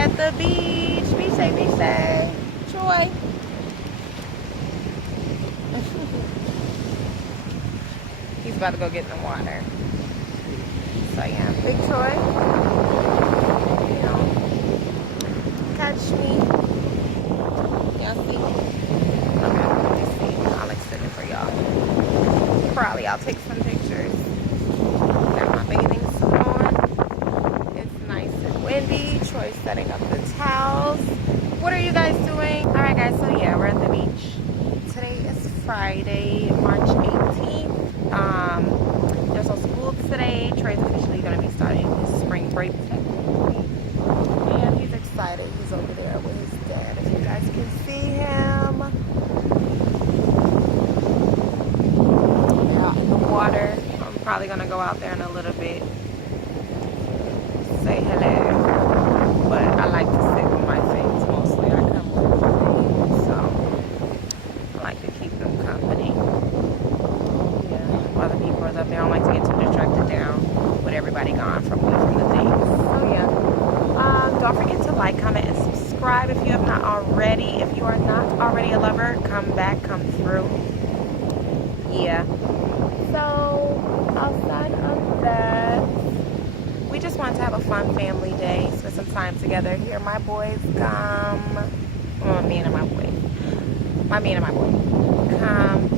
at the beach. Beach day, beach day. Troy. He's about to go get in the water. So yeah, Big Troy. You know, catch me. Y'all see? Okay, let me see. I'll extend it for y'all. Probably I'll take some pictures. Got my bathing suit on. It's nice and windy. Troy's setting up the towels. What are you guys doing? Alright guys, so yeah, we're at the beach. Today is Friday, March 18th. There's no school today. Trey's officially going to be starting his spring break technically. And he's excited. He's over there with his dad. If you guys can see him. Yeah, in the water. I'm probably going to go out there in a little bit. Say hello. But I like to sit with my things mostly. I come with my things. So I like to keep them company. Other people are up there. I don't like to get too distracted down with everybody gone from me from the things. So yeah, don't forget to like, comment, and subscribe if you have not already. If you are not already a lover, come back, come through. Yeah. So outside of that, we just wanted to have a fun family day, spend some time together. Here my boys come. Well, me and my boy. Me and my boy come.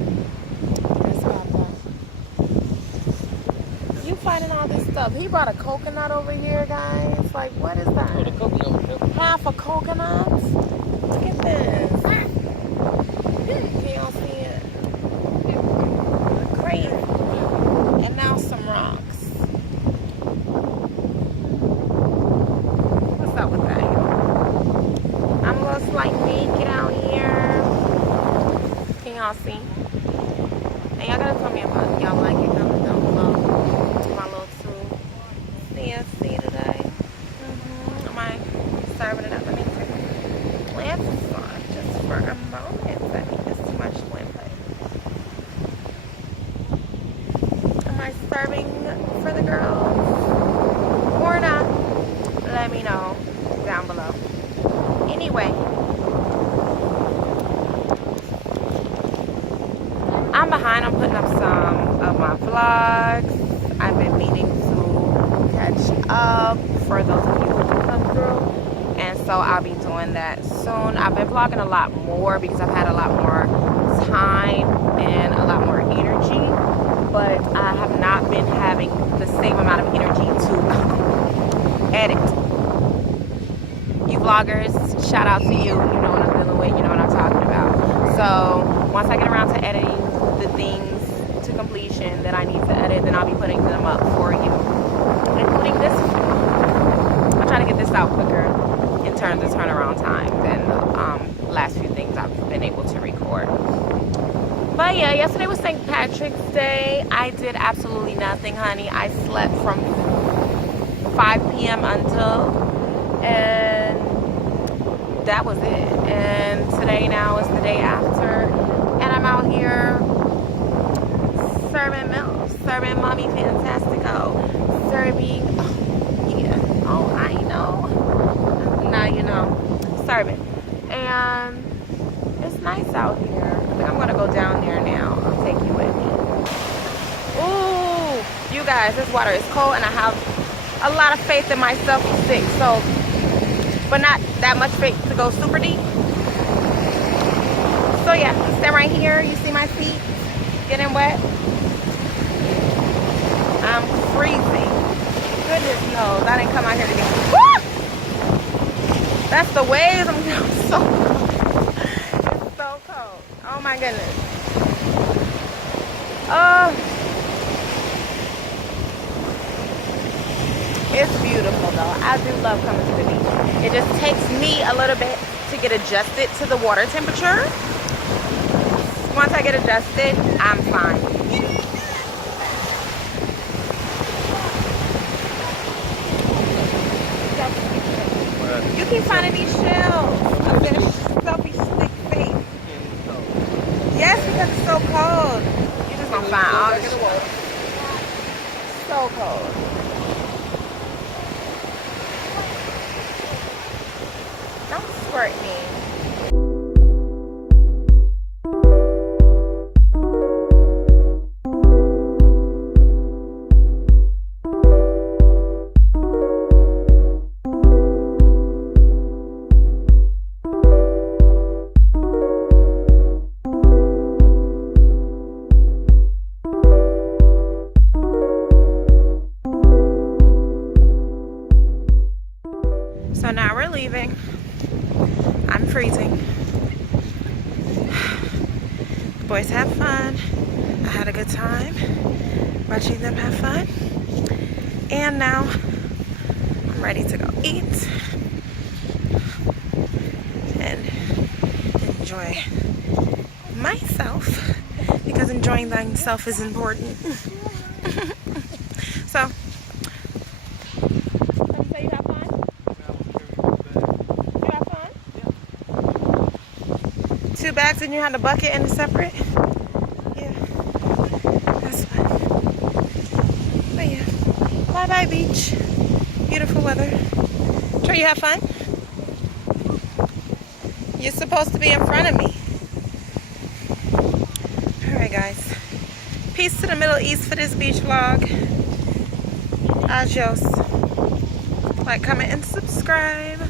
Finding all this stuff. He brought a coconut over here, guys. Like, what is that? Oh, the coconut. Half a coconut? Look at this. Can y'all see it? Crazy. And now some rocks. What's up with that, y'all? I'm a little slight naked out here. Can y'all see? And y'all gotta tell me about y'all like it. Comment down below. See today. Am I serving it up? Let me take glasses on just for a moment. I think it's too much windpipe. Am I serving for the girls or not? Let me know down below. Anyway, I'm behind. I'm putting up some of my vlogs. I've been meaning to catch up for those of you who come through, and so I'll be doing that soon. I've been vlogging a lot more because I've had a lot more time and a lot more energy, but I have not been having the same amount of energy to edit. You vloggers, shout out to you. You know what I'm dealing with, you know what I'm talking about. So once I get around to editing the things to completion that I need to edit, then I'll be putting them up for you, including this. I'm trying to get this out quicker in terms of turnaround time than the last few things I've been able to record. But yeah, yesterday was St. Patrick's Day. I did absolutely nothing, honey. I slept from 5 p.m. until, and that was it. And today now is the day after, and I'm out here serving milk, serving Mommy Fantastico, serving, I know, now you know, serving, and it's nice out here. I think I'm gonna go down there now. I'll take you with me. Ooh, you guys, this water is cold, and I have a lot of faith in myself to sink, so, but not that much faith to go super deep. So yeah, stand right here. You see my feet getting wet? I'm freezing. Goodness knows, I didn't come out here to get. Woo! That's the waves. I'm so cold. It's so cold. Oh my goodness. It's beautiful though. I do love coming to the beach. It just takes me a little bit to get adjusted to the water temperature. Once I get adjusted, I'm fine. You keep finding these shells of their selfie stick face. Yes, because it's so cold. You just gonna find all the shells. So cold. Britney. So now we're leaving. I'm freezing. The boys have fun. I had a good time watching them have fun. And now I'm ready to go eat and enjoy myself, because enjoying thyself is important. So, you have fun? You have fun? Yeah. 2 bags and you had a bucket and a separate? Yeah. That's fun. But yeah. Bye bye beach. Beautiful weather. Sure you have fun? You're supposed to be in front of me. Alright guys. Peace to the Middle East for this beach vlog. Adios. Like, comment, and subscribe.